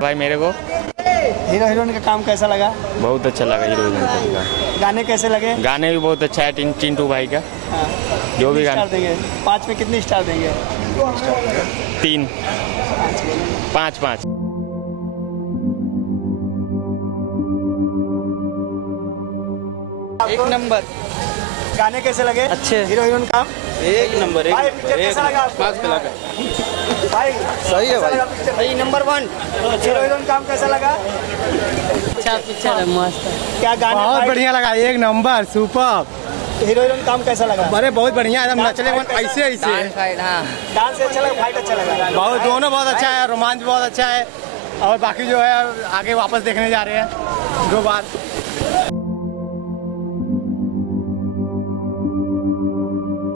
भाई मेरे को हीरो हीरोइन का काम कैसा लगा? बहुत अच्छा लगा हीरो हीरोइन का। गाने कैसे लगे? गाने भी बहुत अच्छा है चिंटू भाई का। हाँ। जो भी गाने देंगे 5 में कितनी स्टार देंगे? 3 5 1 नंबर। गाने कैसे लगे? अच्छे। हीरो हीरोइन काम 1 नंबर। भाई पिक्चर कैसा लगा आपको? भाई सही है भाई, भाई नंबर 1। हीरो हीरोइन काम कैसा लगा? अच्छा पिक्चर है, मस्त। क्या गाने? बहुत बढ़िया लगा, 1 नंबर, सुपर। हीरो हीरोइन काम कैसा लगा? अरे बहुत बढ़िया, एकदम नचले ऐसे ऐसे। डांस अच्छा लगा, फाइट अच्छा लगा? बहुत, दोनों बहुत अच्छा है, रोमांच बहुत अच्छा है। और बाकी जो है आगे वापस देखने जा रहे हैं 2 बार।